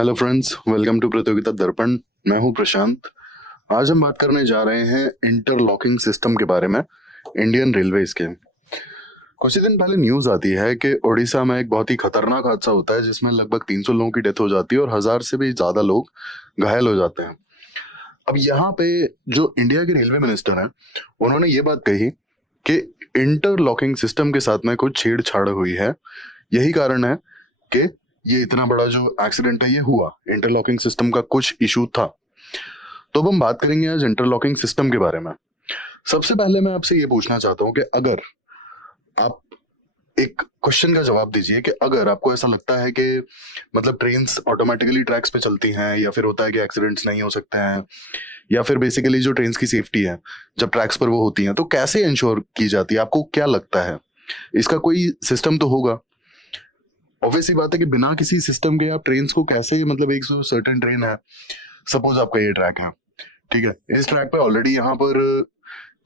Hello friends, welcome to प्रतियोगिता दर्पण। मैं हूं प्रशांत। आज हम बात करने जा रहे हैं इंटरलॉकिंग सिस्टम के बारे में इंडियन रेलवेज के। कुछ ही दिन पहले न्यूज आती है कि उड़ीसा में एक बहुत ही खतरनाक हादसा होता है जिसमें लगभग 300 लोगों की डेथ हो जाती है और 1000 से भी ज्यादा लोग घायल हो जाते हैं। अब यहाँ पे जो इंडिया के रेलवे मिनिस्टर हैं, उन्होंने ये बात कही कि इंटरलॉकिंग सिस्टम के साथ में कुछ छेड़छाड़ हुई है। यही कारण है कि ये इतना बड़ा जो एक्सीडेंट है ये हुआ, इंटरलॉकिंग सिस्टम का कुछ इशू था। तो अब हम बात करेंगे आज इंटरलॉकिंग सिस्टम के बारे में। सबसे पहले मैं आपसे ये पूछना चाहता हूँ कि अगर आप एक क्वेश्चन का जवाब दीजिए कि अगर आपको ऐसा लगता है कि मतलब ट्रेन्स ऑटोमेटिकली ट्रैक्स पे चलती हैं, या फिर होता है कि एक्सीडेंट्स नहीं हो सकते हैं, या फिर बेसिकली जो ट्रेन्स की सेफ्टी है जब ट्रैक्स पर वो होती हैं तो कैसे इंश्योर की जाती है, आपको क्या लगता है? इसका कोई सिस्टम तो होगा। ऑब्वियस सी बात है कि बिना किसी सिस्टम के आप ट्रेन्स को कैसे, मतलब एक सर्टेन ट्रेन है, सपोज आपका ये ट्रैक है, ठीक है, इस ट्रैक पे ऑलरेडी यहाँ पर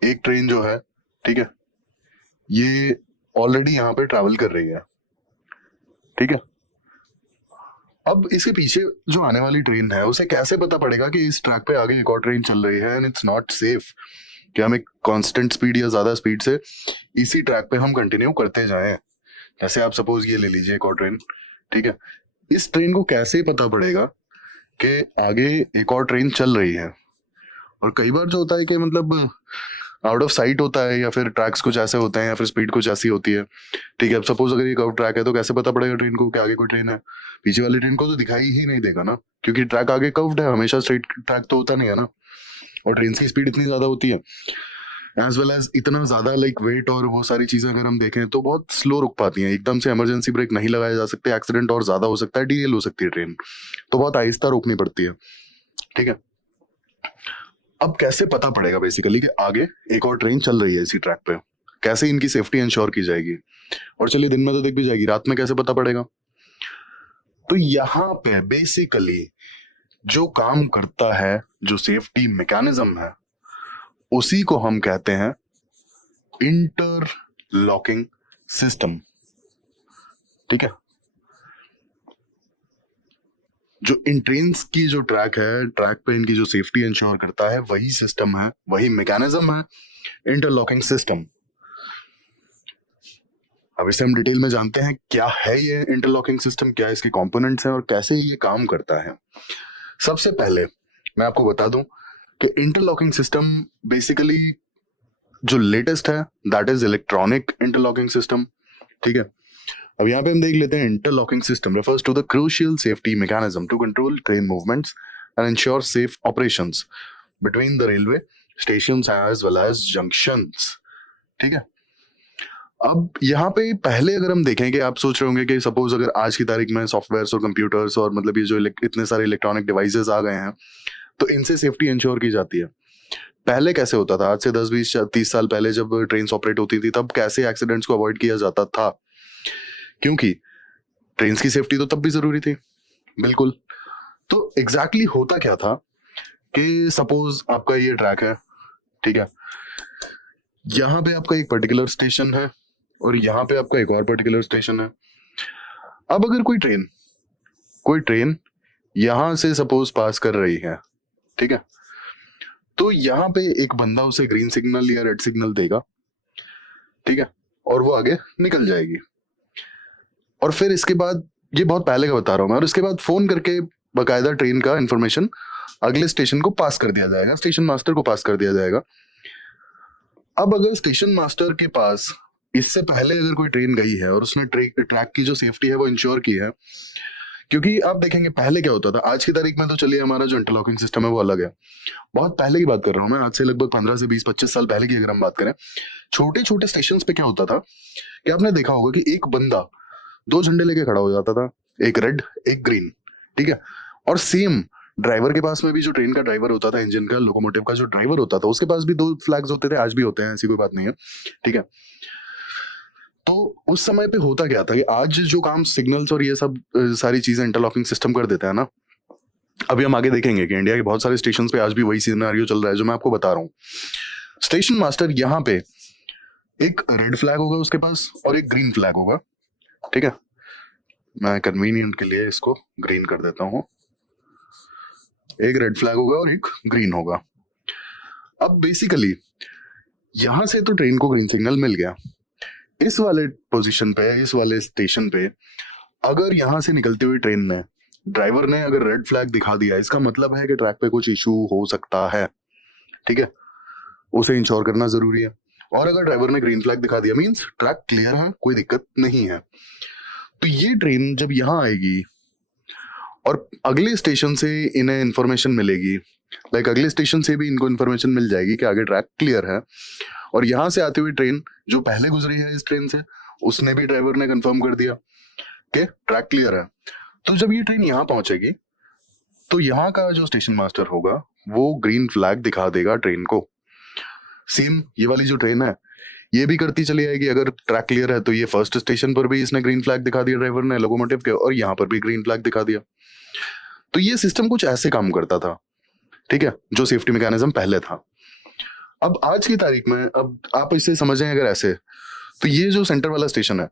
एक ट्रेन जो है, ठीक है, ये ऑलरेडी यहाँ पे ट्रैवल कर रही है, ठीक है। अब इसके पीछे जो आने वाली ट्रेन है उसे कैसे पता पड़ेगा कि इस ट्रैक पे आगे एक और ट्रेन चल रही है एंड इट्स नॉट सेफ कि हम एक कांस्टेंट स्पीड या ज्यादा स्पीड से इसी ट्रैक पे हम कंटिन्यू करते जाएं। जैसे आप सपोज ये ले लीजिए एक और ट्रेन, ठीक है, इस ट्रेन को कैसे पता पड़ेगा कि आगे एक और ट्रेन चल रही है? और कई बार जो होता है कि मतलब आउट ऑफ साइट होता है, या फिर ट्रैक्स कुछ ऐसे होते हैं, या फिर स्पीड कुछ ऐसी होती है, ठीक है। अब सपोज अगर ये कर्व ट्रैक है तो कैसे पता पड़ेगा ट्रेन को कि आगे कोई ट्रेन है? पीछे वाली ट्रेन को तो दिखाई ही नहीं देगा ना, क्योंकि ट्रैक आगे कर्व्ड है, हमेशा स्ट्रेट ट्रैक तो होता नहीं है ना। और ट्रेन की स्पीड इतनी ज्यादा होती है, एज वेल एज इतना ज्यादा लाइक वेट और वो सारी चीजें अगर हम देखें तो बहुत स्लो रुक पाती हैं। एकदम से इमरजेंसी ब्रेक नहीं लगाया जा सकते, एक्सीडेंट और ज्यादा हो सकता है, डीएल हो सकती है ट्रेन, तो बहुत आहिस्ता रोकनी पड़ती है, ठीक है। अब कैसे पता पड़ेगा बेसिकली कि आगे एक और ट्रेन चल रही है इसी ट्रैक पे? कैसे इनकी सेफ्टी इंश्योर की जाएगी? और चलिए दिन में तो दिख भी जाएगी, रात में कैसे पता पड़ेगा? तो यहाँ पे बेसिकली जो काम करता है, जो सेफ्टी मैकेनिज्म है, उसी को हम कहते हैं इंटरलॉकिंग सिस्टम, ठीक है। जो इन ट्रेन्स की जो ट्रैक है, ट्रैक पे इनकी जो सेफ्टी इंश्योर करता है, वही सिस्टम है, वही मैकेनिज्म है इंटरलॉकिंग सिस्टम। अब इसे हम डिटेल में जानते हैं क्या है ये इंटरलॉकिंग सिस्टम, क्या इसके कंपोनेंट्स हैं और कैसे ये काम करता है। सबसे पहले मैं आपको बता दूं कि इंटरलॉकिंग सिस्टम बेसिकली जो लेटेस्ट है that is electronic interlocking system, ठीक है। अब यहाँ पे हम देख लेते हैं, interlocking system refers to the crucial safety mechanism to control train movements and ensure safe operations between the railway stations as well as junctions, ठीक है। अब यहाँ पे पहले अगर हम देखें कि आप सोच रहे होंगे कि सपोज अगर आज की तारीख में सॉफ्टवेयर्स और कंप्यूटर्स और मतलब ये जो इतने सारे इलेक्ट्रॉनिक डिवाइसेस आ गए हैं तो इनसे सेफ्टी इंश्योर की जाती है। पहले कैसे होता था? आज से 10 20 30 साल पहले जब ट्रेन ऑपरेट होती थी तब कैसे एक्सीडेंट्स को अवॉइड किया जाता था? क्योंकि ट्रेन की सेफ्टी तो तब भी जरूरी थी, बिल्कुल। तो एग्जैक्टली होता क्या था कि सपोज आपका ये ट्रैक है, ठीक है, यहाँ पे आपका एक पर्टिकुलर स्टेशन है और यहाँ पे आपका एक और पर्टिकुलर स्टेशन है। अब अगर कोई ट्रेन यहां से सपोज पास कर रही है, ठीक है, तो यहाँ पे एक बंदा उसे ग्रीन सिग्नल या रेड सिग्नल देगा, ठीक है, और वो आगे निकल जाएगी। और फिर इसके बाद, ये बहुत पहले का बता रहा हूं मैं, और इसके बाद फोन करके बकायदा ट्रेन का इंफॉर्मेशन अगले स्टेशन को पास कर दिया जाएगा, स्टेशन मास्टर को पास कर दिया जाएगा। अब अगर स्टेशन मास्टर के पास इससे पहले अगर कोई ट्रेन गई है और उसने ट्रैक की जो सेफ्टी है वो इंश्योर की है, क्योंकि आप देखेंगे पहले क्या होता था, आज की तारीख में तो चलिए हमारा जो इंटरलॉकिंग सिस्टम है वो अलग है, बहुत पहले की बात कर रहा हूं मैं, आज से लगभग 15 से 20 25 साल पहले की अगर हम बात करें, छोटे छोटे स्टेशन पे क्या होता था कि आपने देखा होगा कि एक बंदा 2 झंडे लेके खड़ा हो जाता था, एक रेड एक ग्रीन, ठीक है। और सेम ड्राइवर के पास में भी, जो ट्रेन का ड्राइवर होता था, इंजन का, लोकोमोटिव का जो ड्राइवर होता था, उसके पास भी 2 फ्लैग्स होते थे, आज भी होते हैं, ऐसी कोई बात नहीं है, ठीक है। तो उस समय पे होता क्या था कि आज जो काम सिग्नल्स और ये सब सारी चीजें इंटरलॉकिंग सिस्टम कर देता है ना, अभी हम आगे देखेंगे कि इंडिया के बहुत सारे स्टेशन पे आज भी वही सिनेरियो चल रहा है जो मैं आपको बता रहा हूँ। स्टेशन मास्टर यहाँ पे एक रेड फ्लैग होगा उसके पास और एक ग्रीन फ्लैग होगा, ठीक है। मैं कन्वीनियंट के लिए इसको ग्रीन कर देता हूँ, एक रेड फ्लैग होगा और एक ग्रीन होगा। अब बेसिकली यहां से तो ट्रेन को ग्रीन सिग्नल मिल गया, इस वाले पोजीशन पे, इस वाले स्टेशन पे अगर यहां से निकलते हुए ट्रेन में ड्राइवर ने अगर रेड फ्लैग दिखा दिया, इसका मतलब है कि ट्रैक पे कुछ इशू हो सकता है, ठीक है, उसे इंश्योर करना जरूरी है। और अगर ड्राइवर ने ग्रीन फ्लैग दिखा दिया मींस ट्रैक क्लियर है, कोई दिक्कत नहीं है। तो ये ट्रेन जब यहां आएगी और अगले स्टेशन से इन्हें इंफॉर्मेशन मिलेगी, लाइक अगले स्टेशन से भी इनको इंफॉर्मेशन मिल जाएगी कि आगे ट्रैक क्लियर है, और यहां से आती हुई ट्रेन जो पहले गुजरी है इस ट्रेन से, उसने भी, ड्राइवर ने कंफर्म कर दिया कि ट्रैक क्लियर है। तो जब ये ट्रेन यहां पहुंचेगी तो यहाँ का जो स्टेशन मास्टर होगा वो ग्रीन फ्लैग दिखा देगा ट्रेन को। सेम ये वाली जो ट्रेन है ये भी करती चली आएगी, अगर ट्रैक क्लियर है तो ये फर्स्ट स्टेशन पर भी इसने ग्रीन फ्लैग दिखा दिया ड्राइवर ने लोकोमोटिव के, और यहाँ पर भी ग्रीन फ्लैग दिखा दिया। तो ये सिस्टम कुछ ऐसे काम करता था, ठीक है, जो सेफ्टी मैकेनिज्म पहले था। अब आज की तारीख में, अब आप इसे समझें अगर ऐसे, तो ये जो सेंटर वाला स्टेशन है,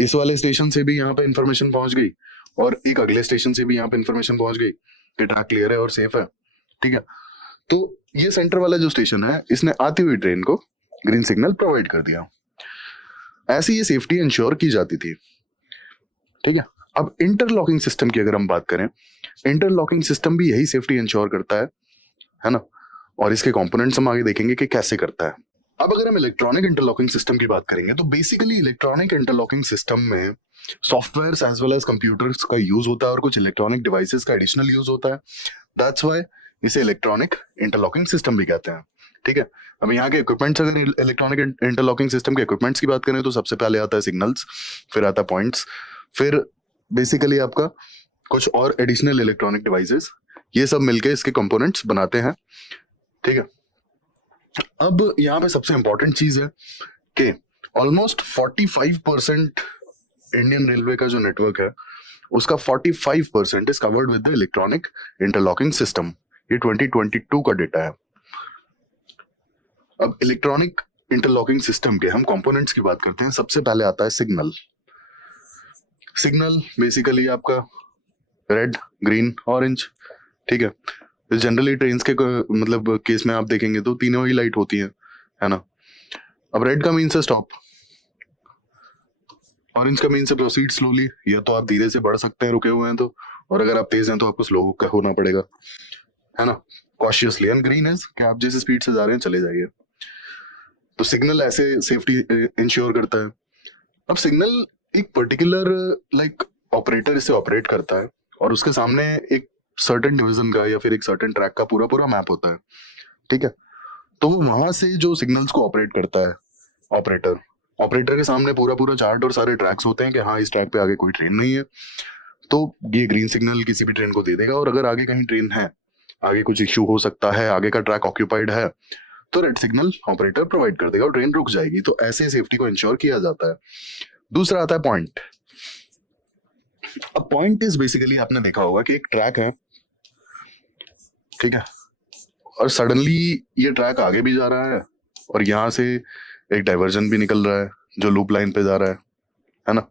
इस वाले स्टेशन से भी यहाँ पे इंफॉर्मेशन पहुंच गई और एक अगले स्टेशन से भी यहाँ पे इंफॉर्मेशन पहुंच गई कि ट्रैक क्लियर है और सेफ है, ठीक है। तो ये सेंटर वाला जो स्टेशन है इसने आती हुई ट्रेन को ग्रीन सिग्नल प्रोवाइड कर दिया। ऐसी ये सेफ्टी इंश्योर की जाती थी, ठीक है। अब इंटरलॉकिंग सिस्टम की अगर हम बात करें, इंटरलॉकिंग सिस्टम भी यही सेफ्टी इंश्योर करता है ना, और इसके कंपोनेंट्स हम आगे देखेंगे कि कैसे करता है। अब अगर हम इलेक्ट्रॉनिक इंटरलॉकिंग सिस्टम की बात करेंगे तो बेसिकली इलेक्ट्रॉनिक इंटरलॉकिंग सिस्टम में software as well as computers का यूज होता है और कुछ इलेक्ट्रॉनिक डिवाइसेस का एडिशनल यूज होता है। दैट्स व्हाई इसे इलेक्ट्रॉनिक इंटरलॉकिंग सिस्टम भी कहते हैं, ठीक है। अब यहाँ के इक्विपमेंट्स, अगर इलेक्ट्रॉनिक इंटरलॉकिंग सिस्टम के इक्विपमेंट्स की बात करें तो सबसे पहले आता है सिग्नल्स, फिर आता है पॉइंट्स, फिर बेसिकली आपका कुछ और एडिशनल इलेक्ट्रॉनिक डिवाइसेस, ये सब मिलके इसके कंपोनेंट्स बनाते हैं, ठीक है। अब यहाँ पे सबसे इंपॉर्टेंट चीज है कि ऑलमोस्ट 45% इंडियन रेलवे का जो नेटवर्क है उसका 45% is covered with the electronic interlocking system. ये 2022 का डेटा है। अब इलेक्ट्रॉनिक इंटरलॉकिंग सिस्टम के हम कंपोनेंट्स की बात करते हैं। सबसे पहले आता है सिग्नल। सिग्नल बेसिकली आपका रेड, ग्रीन, ऑरेंज, ठीक है। जनरली ट्रेन्स के मतलब केस में आप देखेंगे तो तीनों ही लाइट होती है ना। अब रेड का मीन्स है स्टॉप, ऑरेंज का मीन्स है प्रोसीड स्लोली, या तो आप धीरे से बढ़ सकते हैं रुके हुए हैं तो, और अगर आप तेज हैं तो आपको स्लो होना पड़ेगा, है ना, कॉशियसली। एंड ग्रीन है कि आप जिस स्पीड से जा रहे हैं चले जाइए। तो सिग्नल ऐसे सेफ्टी इंश्योर करता है। अब सिग्नल एक पर्टिकुलर लाइक ऑपरेटर इसे ऑपरेट करता है और उसके सामने एक सर्टेन डिवीजन का या फिर एक सर्टेन ट्रैक का पूरा पूरा मैप होता है, ठीक है। तो वो वहां से जो सिग्नल्स को ऑपरेट करता है ऑपरेटर के सामने पूरा पूरा चार्ट और सारे ट्रैक्स होते हैं कि हाँ इस ट्रैक पे आगे कोई ट्रेन नहीं है, तो ये ग्रीन सिग्नल किसी भी ट्रेन को दे देगा। और अगर आगे कहीं ट्रेन है, आगे कुछ इश्यू हो सकता है, आगे का ट्रैक ऑक्यूपाइड है, तो रेड सिग्नल ऑपरेटर प्रोवाइड कर देगा और ट्रेन रुक जाएगी। तो ऐसे सेफ्टी को इंश्योर किया जाता है। दूसरा आता है पॉइंट। अब पॉइंट इज बेसिकली, आपने देखा होगा कि एक ट्रैक है, ठीक है, और सडनली ये ट्रैक आगे भी जा रहा है और यहां से एक डाइवर्जन भी निकल रहा है जो लूप लाइन पे जा रहा है ना।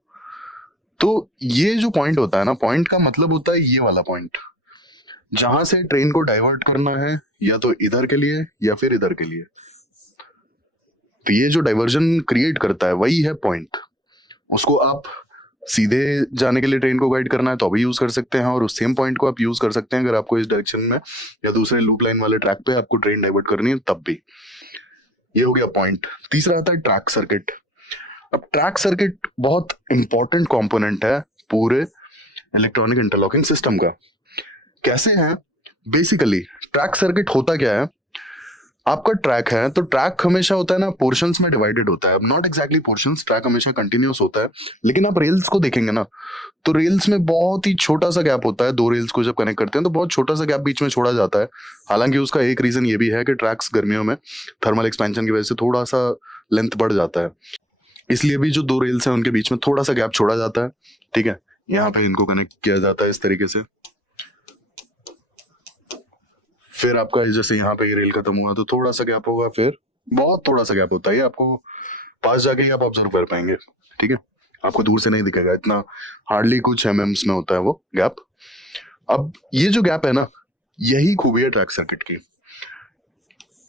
तो ये जो पॉइंट होता है ना, पॉइंट का मतलब होता है ये वाला पॉइंट जहां से ट्रेन को डाइवर्ट करना है, या तो इधर के लिए या फिर इधर के लिए। तो ये जो डाइवर्जन क्रिएट करता है वही है पॉइंट। उसको आप सीधे जाने के लिए ट्रेन को गाइड करना है तो भी यूज कर सकते हैं, और उस सेम पॉइंट को आप यूज कर सकते हैं अगर आपको इस डायरेक्शन में या दूसरे लूप लाइन वाले ट्रैक पे आपको ट्रेन डाइवर्ट करनी है तब भी। ये हो गया पॉइंट। तीसरा आता है ट्रैक सर्किट। अब ट्रैक सर्किट बहुत इंपॉर्टेंट कंपोनेंट है पूरे इलेक्ट्रॉनिक इंटरलॉकिंग सिस्टम का। कैसे है? बेसिकली ट्रैक सर्किट होता क्या है, आपका ट्रैक है तो ट्रैक हमेशा होता है ना पोर्शंस में डिवाइडेड होता है। अब नॉट एग्जैक्टली पोर्शंस, ट्रैक हमेशा कंटिन्यूअस होता है, लेकिन आप रेल्स को देखेंगे ना तो रेल्स में बहुत ही छोटा सा गैप होता है। दो रेल्स को जब कनेक्ट करते हैं तो बहुत छोटा सा गैप बीच में छोड़ा जाता है। हालांकि उसका एक रीजन ये भी है कि ट्रैक्स गर्मियों में थर्मल एक्सपेंशन की वजह से थोड़ा सा लेंथ बढ़ जाता है, इसलिए भी जो दो रेल्स हैं उनके बीच में थोड़ा सा गैप छोड़ा जाता है, ठीक है। यहाँ पे इनको कनेक्ट किया जाता है इस तरीके से। फिर आपका जैसे यहाँ पे ये रेल खत्म हुआ तो थोड़ा सा गैप होगा, फिर बहुत थोड़ा सा गैप होता है, आपको पास जाके ही आप ऑब्जर्व कर पाएंगे, ठीक है, आपको दूर से नहीं दिखेगा, इतना हार्डली कुछ एमएम्स में होता है वो गैप। अब ये जो गैप है ना, यही खूबी है ट्रैक सर्किट की।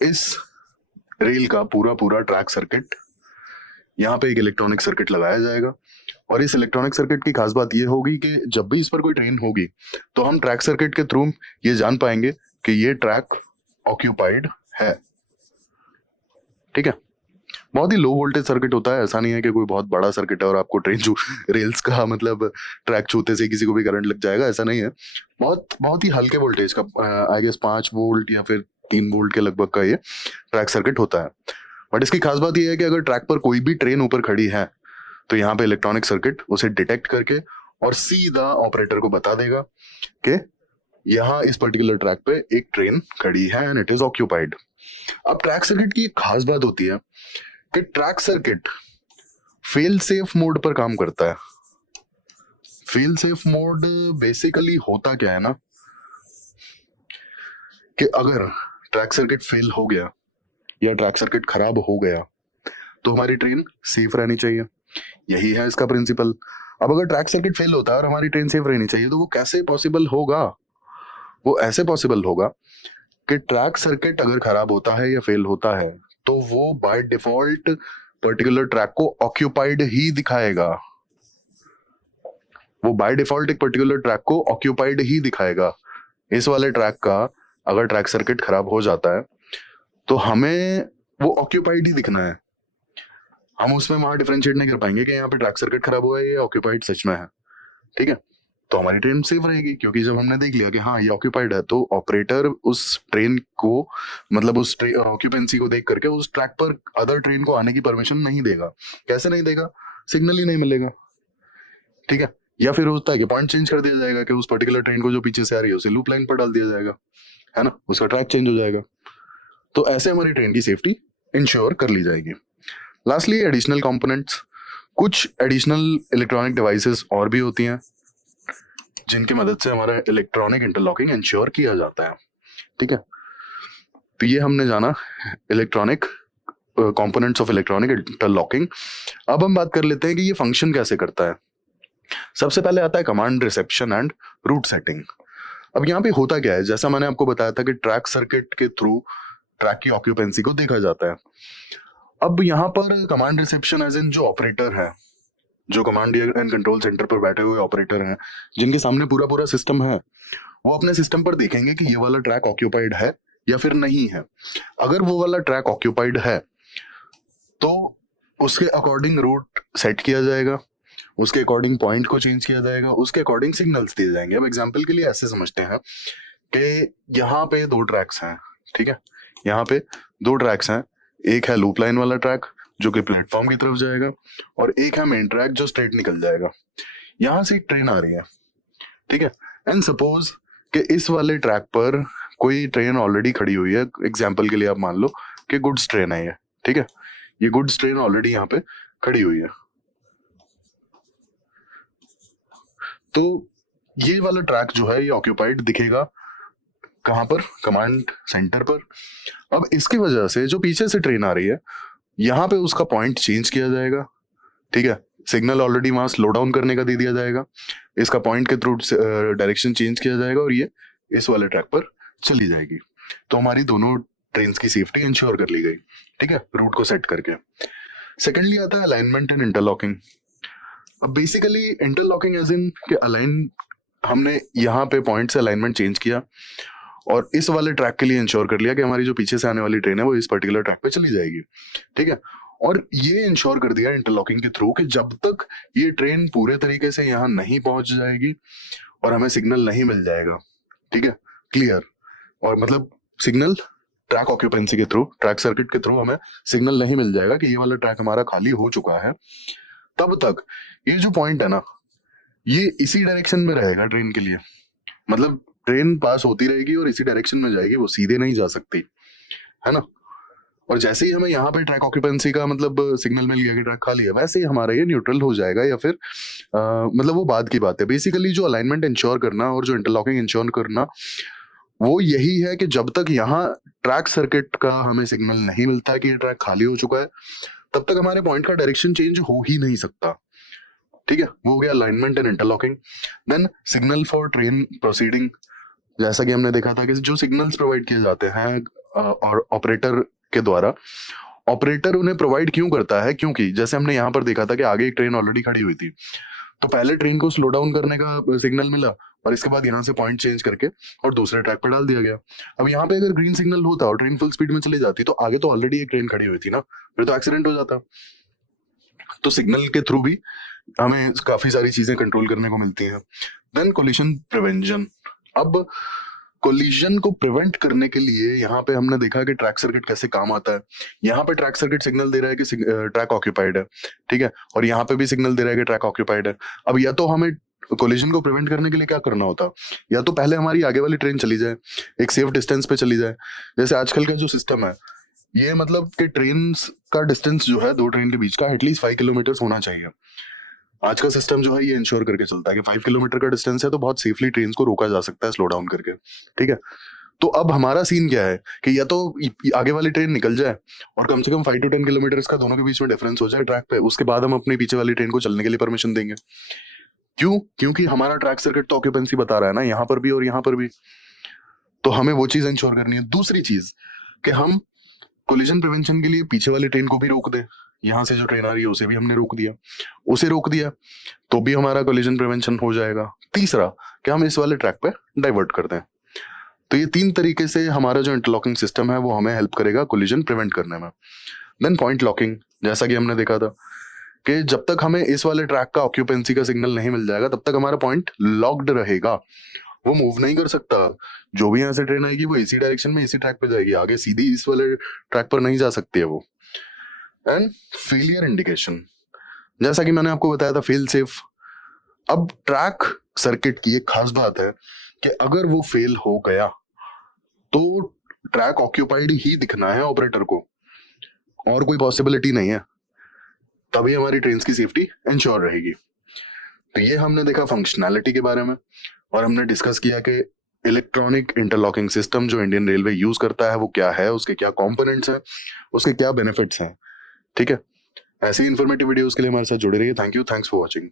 इस रेल का पूरा पूरा ट्रैक सर्किट, यहाँ पे एक इलेक्ट्रॉनिक सर्किट लगाया जाएगा और इस इलेक्ट्रॉनिक सर्किट की खास बात ये होगी कि जब भी इस पर कोई ट्रेन होगी तो हम ट्रैक सर्किट के थ्रू ये जान पाएंगे कि ये ट्रैक ऑक्यूपाइड है। ठीक है, बहुत ही लो वोल्टेज सर्किट होता है, ऐसा नहीं है कि कोई बहुत बड़ा सर्किट है और आपको ट्रेन छू रेल्स का मतलब ट्रैक छूते से किसी को भी करंट लग जाएगा, ऐसा नहीं है। बहुत बहुत ही हल्के वोल्टेज का, आई गेस 5 वोल्ट या फिर 3 वोल्ट के लगभग का ये ट्रैक सर्किट होता है। बट इसकी खास बात यह है कि अगर ट्रैक पर कोई भी ट्रेन ऊपर खड़ी है तो यहाँ पे इलेक्ट्रॉनिक सर्किट उसे डिटेक्ट करके और सीधा ऑपरेटर को बता देगा कि यहाँ इस पर्टिकुलर ट्रैक पे एक ट्रेन खड़ी है एंड इट इज ऑक्यूपाइड। अब ट्रैक सर्किट की एक खास बात होती है कि track circuit fail safe mode पर काम करता है। फेल सेफ मोड बेसिकली होता क्या है ना, कि अगर ट्रैक सर्किट फेल हो गया या ट्रैक सर्किट खराब हो गया तो हमारी ट्रेन सेफ रहनी चाहिए, यही है इसका प्रिंसिपल। अब अगर ट्रैक सर्किट फेल होता है और हमारी ट्रेन सेफ रहनी चाहिए तो वो कैसे पॉसिबल होगा? वो ऐसे पॉसिबल होगा कि ट्रैक सर्किट अगर खराब होता है या फेल होता है तो वो बाय डिफॉल्ट पर्टिकुलर ट्रैक को ऑक्यूपाइड ही दिखाएगा। वो बाय डिफॉल्ट एक पर्टिकुलर ट्रैक को ऑक्यूपाइड ही दिखाएगा। इस वाले ट्रैक का अगर ट्रैक सर्किट खराब हो जाता है तो हमें वो ऑक्यूपाइड ही दिखना है। हम उसमें वहां डिफरेंशिएट नहीं कर पाएंगे कि यहाँ पे ट्रैक सर्किट खराब हुआ है या ऑक्यूपाइड सच में है। ठीक है, तो हमारी ट्रेन सेफ रहेगी क्योंकि जब हमने देख लिया कि हाँ ये ऑक्यूपाइड है तो ऑपरेटर उस ट्रेन को मतलब उस ऑक्यूपेंसी को देख करके उस ट्रैक पर अदर ट्रेन को आने की परमिशन नहीं देगा। कैसे नहीं देगा? सिग्नल ही नहीं मिलेगा। ठीक है, या फिर होता है कि पॉइंट चेंज कर दिया जाएगा कि उस पर्टिकुलर ट्रेन को जो पीछे से आ रही है उसे लूप लाइन पर डाल दिया जाएगा, है ना, उसका ट्रैक चेंज हो जाएगा। तो ऐसे हमारी ट्रेन की सेफ्टी इंश्योर कर ली जाएगी। लास्टली एडिशनल कंपोनेंट्स, कुछ एडिशनल इलेक्ट्रॉनिक डिवाइसेस और भी होती हैं जिनकी मदद से हमारा इलेक्ट्रॉनिक इंटरलॉकिंग इंश्योर किया जाता है। ठीक है, तो ये हमने जाना electronic components of electronic interlocking. अब हम बात कर लेते हैं कि ये फंक्शन कैसे करता है। सबसे पहले आता है command reception and route setting. अब यहाँ पे होता क्या है, जैसा मैंने आपको बताया था कि ट्रैक सर्किट के थ्रू ट्रैक की ऑक्यूपेंसी को देखा जाता है। अब यहाँ पर कमांड रिसेप्शन एज इन जो ऑपरेटर है, जो कमांड एंड कंट्रोल सेंटर पर बैठे हुए ऑपरेटर हैं जिनके सामने पूरा पूरा सिस्टम है, वो अपने सिस्टम पर देखेंगे कि ये वाला ट्रैक ऑक्यूपाइड है या फिर नहीं है। अगर वो वाला ट्रैक ऑक्यूपाइड है तो उसके अकॉर्डिंग रूट सेट किया जाएगा, उसके अकॉर्डिंग पॉइंट को चेंज किया जाएगा, उसके अकॉर्डिंग सिग्नल्स दिए जाएंगे। अब एग्जांपल के लिए ऐसे समझते हैं कि यहाँ पे 2 ट्रैक्स हैं। ठीक है, यहाँ पे 2 ट्रैक्स हैं, एक है लूप लाइन वाला ट्रैक जो कि प्लेटफॉर्म की तरफ जाएगा और एक है मेन ट्रैक जो स्ट्रेट निकल जाएगा। यहां से एक ट्रेन आ रही है। ठीक है, एंड सपोज कि इस वाले ट्रैक पर कोई ट्रेन ऑलरेडी खड़ी हुई है। एग्जांपल के लिए आप मान लो कि गुड्स ट्रेन है ये। ठीक है, ये गुड्स ट्रेन ऑलरेडी यहाँ पे खड़ी हुई है। तो ये वाला ट्रैक जो है ये ऑक्यूपाइड दिखेगा कहां पर? कमांड सेंटर पर। अब इसकी वजह से जो पीछे से ट्रेन आ रही है यहाँ पे उसका पॉइंट चेंज किया जाएगा। ठीक है, सिग्नल ऑलरेडी वहां स्लो डाउन करने का दे दिया जाएगा, इसका पॉइंट के थ्रू डायरेक्शन चेंज किया जाएगा और ये इस वाले ट्रैक पर चली जाएगी। तो हमारी दोनों ट्रेन की सेफ्टी इंश्योर कर ली गई। ठीक है, रूट को सेट करके। सेकेंडली आता है अलाइनमेंट एंड इंटरलॉकिंग। अब बेसिकली इंटरलॉकिंग एज इन के अलाइन, हमने यहाँ पे पॉइंट से अलाइनमेंट चेंज किया और इस वाले ट्रैक के लिए इंश्योर कर लिया कि हमारी जो पीछे से आने वाली ट्रेन है वो इस पर्टिकुलर ट्रैक पे चली जाएगी। ठीक है, और ये इंश्योर कर दिया इंटरलॉकिंग के थ्रू कि जब तक ये ट्रेन पूरे तरीके से यहाँ नहीं पहुंच जाएगी और हमें सिग्नल नहीं मिल जाएगा। ठीक है, क्लियर, और मतलब सिग्नल ट्रैक ऑक्यूपेंसी के थ्रू, ट्रैक सर्किट के थ्रू हमें सिग्नल नहीं मिल जाएगा कि ये वाला ट्रैक हमारा खाली हो चुका है, तब तक ये जो पॉइंट है ना ये इसी डायरेक्शन में रहेगा ट्रेन के लिए। मतलब ट्रेन पास होती रहेगी और इसी डायरेक्शन में जाएगी, वो सीधे नहीं जा सकती, है ना। और जैसे ही हमें यहाँ पे ट्रैक ऑक्यूपेंसी का मतलब सिग्नल मिल गया कि ट्रैक खाली है, वैसे ही हमारा ये न्यूट्रल हो जाएगा या फिर मतलब वो बाद की बात है। बेसिकली जो अलाइनमेंट इंश्योर करना और जो इंटरलॉकिंग इंश्योर करना वो यही है कि जब तक यहाँ ट्रैक सर्किट का हमें सिग्नल नहीं मिलता है कि ये ट्रैक खाली हो चुका है, तब तक हमारे पॉइंट का डायरेक्शन चेंज हो ही नहीं सकता। ठीक है, वो हो गया alignment and interlocking. Then signal for train proceeding, जैसा कि हमने देखा था कि जो सिग्नल्स प्रोवाइड किए जाते हैं और ऑपरेटर के द्वारा, ऑपरेटर उन्हें प्रोवाइड क्यों करता है, क्योंकि जैसे हमने यहाँ पर देखा था कि आगे एक ट्रेन ऑलरेडी खड़ी हुई थी, तो पहले ट्रेन को स्लो डाउन करने का सिग्नल मिला और इसके बाद यहाँ से पॉइंट चेंज करके और दूसरे ट्रैक पर डाल दिया गया। अब यहाँ पे अगर ग्रीन सिग्नल होता और ट्रेन फुल स्पीड में चली जाती तो आगे तो ऑलरेडी एक ट्रेन खड़ी हुई थी ना, फिर तो एक्सीडेंट हो जाता। तो सिग्नल के थ्रू भी हमें काफी सारी चीजें कंट्रोल करने को मिलती हैं। Then collision prevention. अब कोलिजन को प्रिवेंट करने के लिए यहाँ पे हमने देखा कि ट्रैक सर्किट कैसे काम आता है। यहाँ पे ट्रैक सर्किट सिग्नल दे रहा है कि ट्रैक ऑक्यूपाइड है, ठीक है, और यहाँ पे भी सिग्नल दे रहा है कि ट्रैक ऑक्यूपाइड है। अब या तो हमें कोलिजन को प्रिवेंट करने के लिए क्या करना होता, या तो पहले हमारी आगे वाली ट्रेन चली जाए, एक सेफ डिस्टेंस पे चली जाए। जैसे आजकल का जो सिस्टम है ये मतलब कि ट्रेन का डिस्टेंस जो है दो ट्रेन के बीच का एटलीस्ट 5 किलोमीटर होना चाहिए। आज का सिस्टम जो है ये इंश्योर करके चलता है कि 5 किलोमीटर का डिस्टेंस है तो बहुत सेफली ट्रेन को रोका जा सकता है स्लो डाउन करके, ठीक है। तो अब हमारा सीन क्या है कि या तो आगे वाली ट्रेन निकल जाए और कम से कम 5 to 10 किलोमीटर का दोनों के बीच में डिफरेंस हो जाए ट्रैक पे, उसके बाद हम अपनी पीछे वाली ट्रेन को चलने के लिए परमिशन देंगे। क्यों? क्योंकि हमारा ट्रैक सर्किट तो ऑक्यूपेंसी बता रहा है ना, यहाँ पर भी और यहाँ पर भी, तो हमें वो चीज इंश्योर करनी है। दूसरी चीज कि हम कोलिजन प्रिवेंशन के लिए पीछे वाली ट्रेन को भी रोक दें, यहाँ से जो ट्रेन आ रही है उसे भी हमने रोक दिया, उसे रोक दिया तो भी हमारा कोलिजन प्रिवेंशन हो जाएगा। तीसरा कि हम इस वाले ट्रैक पे डाइवर्ट कर दें। तो ये 3 तरीके से हमारा जो इंटरलॉकिंग सिस्टम है वो हमें हेल्प करेगा कोलिजन प्रिवेंट करने में। देन पॉइंट लॉकिंग, जैसा कि हमने देखा था कि जब तक हमें इस वाले ट्रैक का ऑक्यूपेंसी का सिग्नल नहीं मिल जाएगा तब तक हमारा पॉइंट लॉक्ड रहेगा, वो मूव नहीं कर सकता। जो भी यहाँ से ट्रेन आएगी वो इसी डायरेक्शन में इसी ट्रैक पे जाएगी, आगे सीधी इस वाले ट्रैक पर नहीं जा सकती है वो। एंड फेलियर इंडिकेशन, जैसा कि मैंने आपको बताया था फेल सेफ। अब ट्रैक सर्किट की एक खास बात है कि अगर वो फेल हो गया तो ट्रैक ऑक्यूपाइड ही दिखना है ऑपरेटर को, और कोई पॉसिबिलिटी नहीं है, तभी हमारी ट्रेन की सेफ्टी इंश्योर रहेगी। तो ये हमने देखा फंक्शनैलिटी के बारे में, और हमने डिस्कस किया कि इलेक्ट्रॉनिक इंटरलॉकिंग सिस्टम जो इंडियन रेलवे यूज करता है वो क्या है, उसके क्या कंपोनेंट्स हैं, उसके क्या बेनिफिट्स हैं, ठीक है। ऐसे इंफॉर्मेटिव वीडियोस के लिए हमारे साथ जुड़े रहिए। Thank you, thanks for watching.